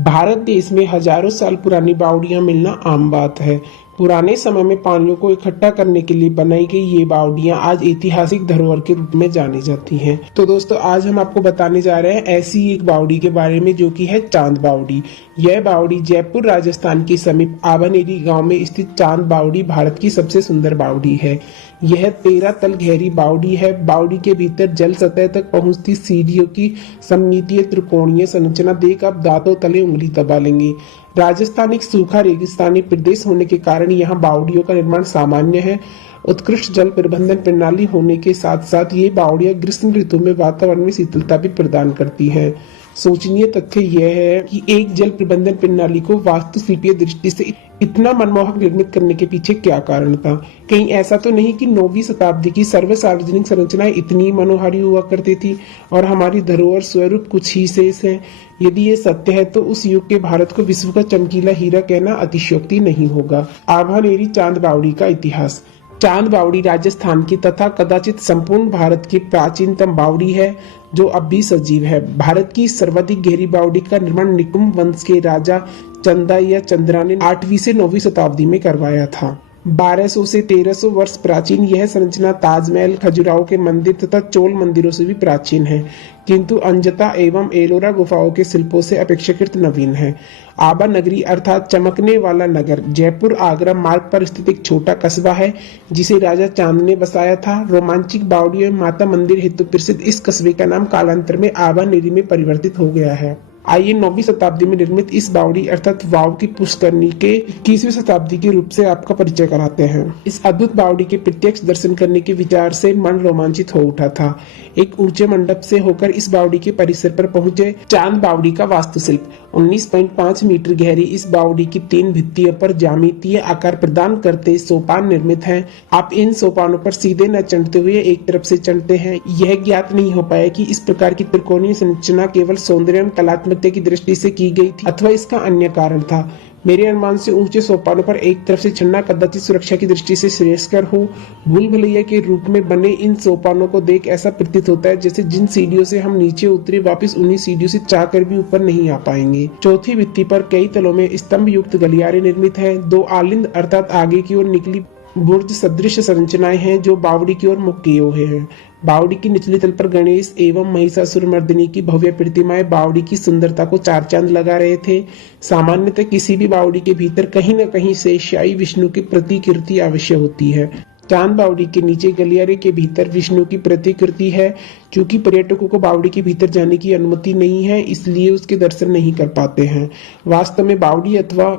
भारत देश में हजारों साल पुरानी बावड़ियां मिलना आम बात है। पुराने समय में पानियों को इकट्ठा करने के लिए बनाई गई ये बावड़ियां आज ऐतिहासिक धरोहर के रूप में जानी जाती हैं। तो दोस्तों, आज हम आपको बताने जा रहे हैं ऐसी एक बावड़ी के बारे में जो कि है चांद बावड़ी। यह बावड़ी जयपुर राजस्थान के समीप आभानेरी गांव में स्थित चांद बावड़ी भारत की सबसे सुंदर बावड़ी है। यह 13 तल गहरी बावड़ी है। बावड़ी के भीतर जल सतह तक पहुंचती सीढ़ियों की सममितीय त्रिकोणीय संरचना देख आप दांतों तले उंगली दबा लेंगे। राजस्थान एक सूखा रेगिस्तानी प्रदेश होने के कारण यहाँ बावड़ियों का निर्माण सामान्य है। उत्कृष्ट जल प्रबंधन प्रणाली होने के साथ साथ ये बावड़ियां ग्रीष्म ऋतु में वातावरण में शीतलता भी प्रदान करती हैं। सोचनीय तथ्य यह है कि एक जल प्रबंधन प्रणाली को वास्तुशिल्पीय दृष्टि से इतना मनमोहक निर्मित करने के पीछे क्या कारण था। कहीं ऐसा तो नहीं कि 9वीं शताब्दी की सर्व सार्वजनिक संरचनाएं इतनी मनोहारी हुआ करती थी और हमारी धरोहर स्वरूप कुछ ही शेष है। यदि ये सत्य है तो उस युग के भारत को विश्व का चमकीला हीरा कहना अतिशयोक्ति नहीं होगा। आभानेरी चांद बावड़ी का इतिहास। चांद बावड़ी राजस्थान की तथा कदाचित संपूर्ण भारत की प्राचीनतम बावड़ी है जो अब भी सजीव है। भारत की सर्वाधिक गहरी बावड़ी का निर्माण निकुंभ वंश के राजा चंदा या चंद्रा ने 8वीं से 9वीं शताब्दी में करवाया था। 1200 से 1300 वर्ष प्राचीन यह संरचना ताजमहल, खजुराहो के मंदिर तथा चोल मंदिरों से भी प्राचीन है, किंतु अंजता एवं एलोरा गुफाओं के शिल्पों से अपेक्षाकृत नवीन है। आबा नगरी अर्थात चमकने वाला नगर जयपुर आगरा मार्ग पर स्थित एक छोटा कस्बा है जिसे राजा चांद ने बसाया था। रोमांचिक बावड़ियों में माता मंदिर हेतु प्रसिद्ध इस कस्बे का नाम कालांतर में आभानेरी में परिवर्तित हो गया है। आइए 9वीं शताब्दी में निर्मित इस बावड़ी अर्थात वाव की पुष्करणी के 21वीं शताब्दी के रूप से आपका परिचय कराते हैं। इस अद्भुत बावड़ी के प्रत्यक्ष दर्शन करने के विचार से मन रोमांचित हो उठा था। एक ऊंचे मंडप से होकर इस बावड़ी के परिसर पर पहुंचे। चांद बावड़ी का वास्तुशिल्प। 19.5 मीटर गहरी इस बावड़ी की 3 भित्तियों पर ज्यामितीय आकार प्रदान करते सोपान निर्मित हैं। आप इन सोपानों पर सीधे न चढ़ते हुए एक तरफ से चढ़ते हैं। यह ज्ञात नहीं हो पाया कि इस प्रकार की त्रिकोणीय संरचना केवल सौंदर्य एवं कलात्मकता की दृष्टि से की गई थी अथवा इसका अन्य कारण था। मेरे अनुमान से ऊंचे सोपानों पर एक तरफ से चढ़ना कदाचित सुरक्षा की दृष्टि से श्रेयस्कर हो। भूल भुलैया के रूप में बने इन सोपानों को देख ऐसा प्रतीत होता है जैसे जिन सीढ़ियों से हम नीचे उतरे वापस उन्हीं सीढ़ियों से चाहकर भी ऊपर नहीं आ पाएंगे। चौथी भित्ति पर कई तलों में स्तंभ युक्त गलियारे निर्मित है। 2 आलिंद अर्थात आगे की ओर निकली बुर्ज सदृश संरचनाएं हैं जो बावड़ी की ओर मुख किए हुए हैं। बावड़ी की निचली तल पर गणेश एवं महिषासुर मर्दिनी की भव्य प्रतिमाएं बावड़ी की सुंदरता को 4 चांद लगा रहे थे। सामान्यतः किसी भी बावड़ी के भीतर कहीं न कहीं शेषशायी विष्णु की प्रतिकृति अवश्य होती है। चांद बावड़ी के नीचे गलियारे के भीतर विष्णु की प्रतिकृति है। क्योंकि पर्यटकों को बावड़ी के भीतर जाने की अनुमति नहीं है, इसलिए उसके दर्शन नहीं कर पाते हैं। वास्तव में बावड़ी अथवा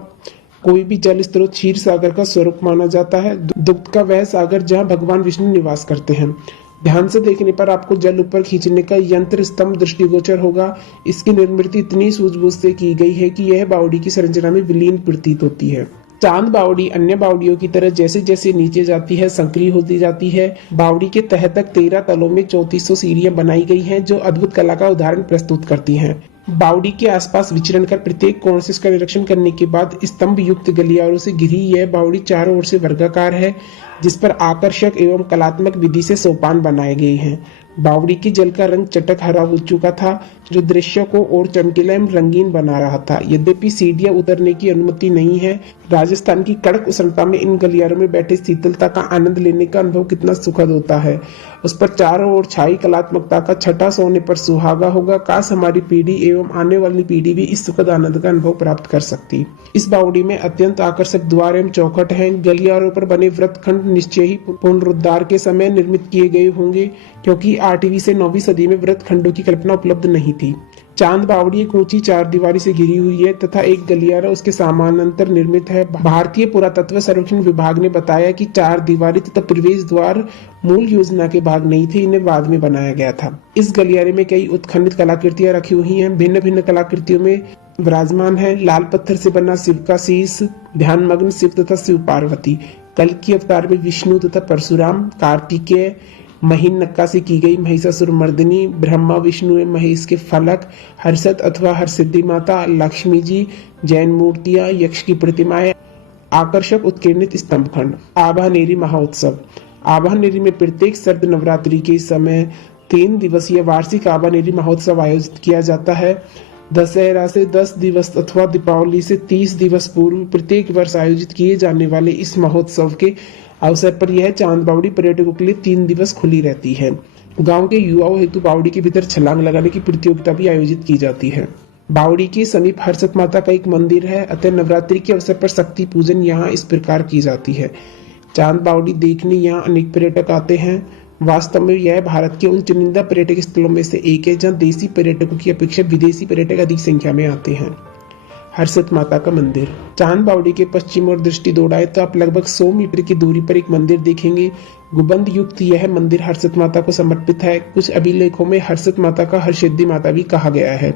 कोई भी जल स्रोत क्षीर सागर का स्वरूप माना जाता है। दुग्ध का वह सागर जहाँ भगवान विष्णु निवास करते हैं। ध्यान से देखने पर आपको जल ऊपर खींचने का यंत्र स्तंभ दृष्टिगोचर होगा। इसकी निर्मित इतनी सूझबूझ से की गई है कि यह बावड़ी की संरचना में विलीन प्रतीत होती है। चांद बावड़ी अन्य बावड़ियों की तरह जैसे जैसे नीचे जाती है सक्रिय होती जाती है। बावड़ी के तह तक 13 तलों में 3400 सीढ़ियां बनाई गई हैं जो अद्भुत कला का उदाहरण प्रस्तुत करती हैं। बावड़ी के आसपास विचरण कर प्रत्येक कोण से इसका निरीक्षण करने के बाद स्तंभ युक्त गलियारों से घिरी यह बावड़ी चारों ओर से वर्गाकार है जिस पर आकर्षक एवं कलात्मक विधि से सोपान बनाए गए हैं। बावड़ी के जल का रंग चटक हरा हो चुका था जो दृश्य को और चमकीला एवं रंगीन बना रहा था। यद्यपि सीढ़ियां उतरने की अनुमति नहीं है। राजस्थान की कड़क उष्णता में इन गलियारों में बैठे शीतलता का आनंद लेने का अनुभव कितना सुखद होता है। उस पर चारों ओर छाई कलात्मकता का छटा सोने पर सुहागा होगा। काश हमारी पीढ़ी एवं आने वाली पीढ़ी भी इस सुखद आनंद का अनुभव प्राप्त कर सकती। इस बावड़ी में अत्यंत आकर्षक द्वार एवं चौखट हैं। गलियारों पर बने व्रतखंड निश्चय ही पुनरुद्धार के समय निर्मित किए गए होंगे क्योंकि 8वीं से 9वीं सदी में व्रतखंडों की कल्पना उपलब्ध नहीं थी। चांद बावड़ी एक ऊंची 4 दीवारी से घिरी हुई है तथा एक गलियारा उसके समानांतर निर्मित है। भारतीय पुरातत्व सर्वेक्षण विभाग ने बताया कि 4 दीवारी तथा प्रवेश द्वार मूल योजना के भाग नहीं थे, इन्हें बाद में बनाया गया था। इस गलियारे में कई उत्खनन कलाकृतियां रखी हुई हैं। भिन्न भिन्न कलाकृतियों में विराजमान है लाल पत्थर से बना शिव का शीश, ध्यानमग्न शिव तथा शिव पार्वती, कल्कि अवतार में विष्णु तथा परशुराम, कार्तिकेय, महीन नक्काशी की गई महिषासुर मर्दिनी, ब्रह्मा विष्णु एवं महेश के फलक, हर्षद अथवा हरसिद्धि माता, लक्ष्मी जी, जैन मूर्तियां, यक्ष की प्रतिमाएं, आकर्षक उत्कीर्णित स्तंभ खंड। आभानेरी महोत्सव। आभानेरी में प्रत्येक शरद नवरात्रि के समय 3 दिवसीय वार्षिक आभानेरी महोत्सव आयोजित किया जाता है। दशहरा से 10 दिवस अथवा दीपावली से 30 दिवस पूर्व प्रत्येक वर्ष आयोजित किए जाने वाले इस महोत्सव के अवसर पर यह चांद बावड़ी पर्यटकों के लिए 3 दिवस खुली रहती है। गांव के युवाओं हेतु बावड़ी के भीतर छलांग लगाने की प्रतियोगिता भी आयोजित की जाती है। बावड़ी के समीप हर्षद माता का एक मंदिर है, अतः नवरात्रि के अवसर पर शक्ति पूजन यहाँ इस प्रकार की जाती है। चांद बावड़ी देखने यहाँ अनेक पर्यटक आते हैं। वास्तव में यह भारत के उन चुनिंदा पर्यटक स्थलों में से एक है जहाँ देसी पर्यटकों की अपेक्षा विदेशी पर्यटक अधिक संख्या में आते हैं। हर्षद माता का मंदिर। चांद बावड़ी के पश्चिम ओर दृष्टि दौड़ाए तो आप लगभग 100 मीटर की दूरी पर एक मंदिर देखेंगे। गुंबद युक्त यह मंदिर हर्षद माता को समर्पित है। कुछ अभिलेखों में हर्षद माता का हर्षिद्धि माता भी कहा गया है।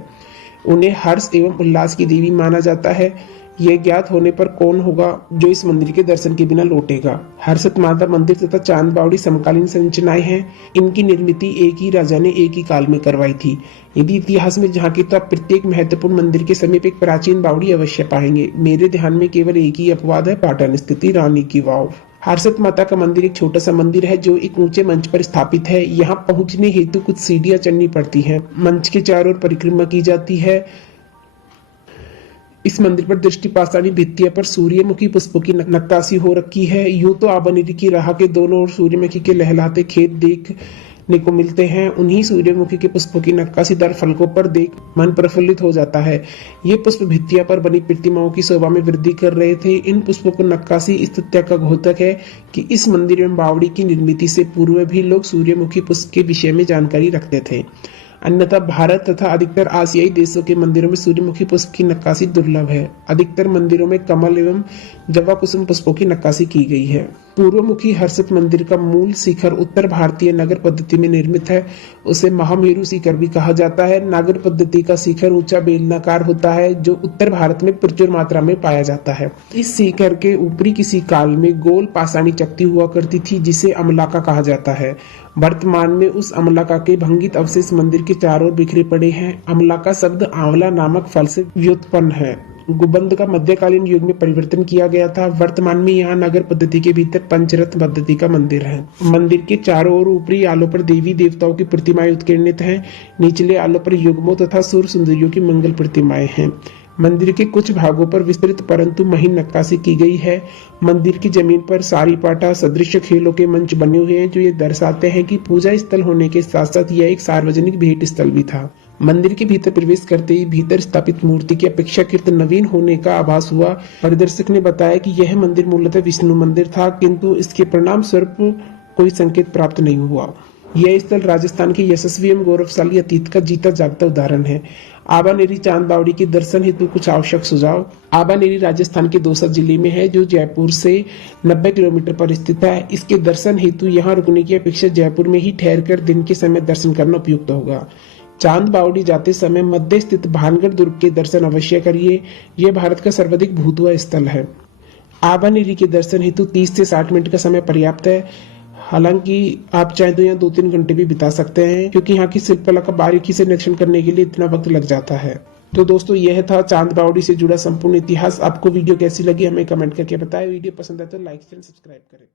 उन्हें हर्ष एवं उल्लास की देवी माना जाता है। यह ज्ञात होने पर कौन होगा जो इस मंदिर के दर्शन के बिना लौटेगा। हर्षद माता मंदिर तथा चांद बावड़ी समकालीन संरचनाएं हैं। इनकी निर्मित एक ही राजा ने एक ही काल में करवाई थी। यदि इतिहास में झांके तो आप प्रत्येक महत्वपूर्ण मंदिर के समीप एक प्राचीन बावड़ी अवश्य पाएंगे। मेरे ध्यान में केवल एक ही अपवाद है, पाटन स्थित रानी की वाव। हर्षद माता का मंदिर एक छोटा सा मंदिर है जो एक ऊंचे मंच पर स्थापित है। यहाँ पहुंचने हेतु कुछ सीढ़ियां चढ़नी पड़ती हैं। मंच के चारों ओर परिक्रमा की जाती है। इस मंदिर पर दृष्टि पाषाणी भित्तियों पर सूर्यमुखी पुष्पों की नक्काशी हो रखी है। यूं तो आबनेरी की राह के दोनों ओर सूर्यमुखी के लहलाते खेत देखने को मिलते हैं। उन्हीं सूर्यमुखी के पुष्पों की नक्काशीदार फलकों पर देख मन प्रफुल्लित हो जाता है। ये पुष्प भित्तियों पर बनी प्रतिमाओं की शोभा में वृद्धि कर रहे थे। इन पुष्पों को नक्काशी इस तथ्य का घोतक है कि इस मंदिर में बावड़ी की निर्मित से पूर्व भी लोग सूर्यमुखी पुष्प के विषय में जानकारी रखते थे। अन्यथा भारत तथा अधिकतर आसियाई देशों के मंदिरों में सूर्यमुखी पुष्प की नक्काशी दुर्लभ है। अधिकतर मंदिरों में कमल एवं जवा कुसुम पुष्पों की नक्काशी की गई है। पूर्वमुखी हर्षद मंदिर का मूल शिखर उत्तर भारतीय नगर पद्धति में निर्मित है। उसे महामेरु शिखर भी कहा जाता है। नागर पद्धति का शिखर ऊंचा बेलनाकार होता है जो उत्तर भारत में प्रचुर मात्रा में पाया जाता है। इस शिखर के ऊपरी किसी काल में गोल पाषाणी चकती हुआ करती थी जिसे अमलाका कहा जाता है। वर्तमान में उस अमलाका के भंगित अवशेष मंदिर के चारों ओर बिखरे पड़े हैं। अमलाका शब्द आंवला नामक फल से व्युत्पन्न है। गुंबद का मध्यकालीन युग में परिवर्तन किया गया था। वर्तमान में यहाँ नगर पद्धति के भीतर पंचरत्न पद्धति का मंदिर है। मंदिर के चारों ओर ऊपरी आलों पर देवी देवताओं की प्रतिमाएं उत्कीर्णित हैं। निचले आलों पर युग्मों तथा सूर्य सुंदरियों की मंगल प्रतिमाएं हैं। मंदिर के कुछ भागों पर विस्तृत परंतु महीन नक्काशी की गई है। मंदिर की जमीन पर सारी पाटा सदृश खेलों के मंच बने हुए हैं जो ये दर्शाते हैं कि पूजा स्थल होने के साथ साथ यह एक सार्वजनिक भेंट स्थल भी था। मंदिर के भीतर प्रवेश करते ही भीतर स्थापित मूर्ति की अपेक्षाकृत नवीन होने का आभास हुआ। परिदर्शक ने बताया कि यह मंदिर मूलतः विष्णु मंदिर था किंतु इसके परिणाम स्वरूप कोई संकेत प्राप्त नहीं हुआ। यह स्थल राजस्थान के यशस्वी एवं गौरवशाली अतीत का जीता जागता उदाहरण है। आबानेरी चांद बावड़ी के दर्शन हेतु कुछ आवश्यक सुझाव। आबानेरी राजस्थान के दौसा जिले में है जो जयपुर से 90 किलोमीटर पर स्थित है। इसके दर्शन हेतु यहाँ रुकने की अपेक्षा जयपुर में ही ठहरकर दिन के समय दर्शन करना उपयुक्त होगा। चांद बावड़ी जाते समय मध्य स्थित भानगढ़ दुर्ग के दर्शन अवश्य करिए। यह भारत का सर्वाधिक भूतवा स्थल है। आबानेरी के दर्शन हेतु 30 से 60 मिनट का समय पर्याप्त है। हालांकि आप चाहे तो यहाँ 2-3 घंटे भी बिता सकते हैं क्योंकि यहाँ की शिल्पकला का बारीकी से निरीक्षण करने के लिए इतना वक्त लग जाता है। तो दोस्तों यह था चांद बावड़ी से जुड़ा संपूर्ण इतिहास। आपको वीडियो कैसी लगी हमें कमेंट करके बताएं। वीडियो पसंद आए तो लाइक एंड सब्सक्राइब करें।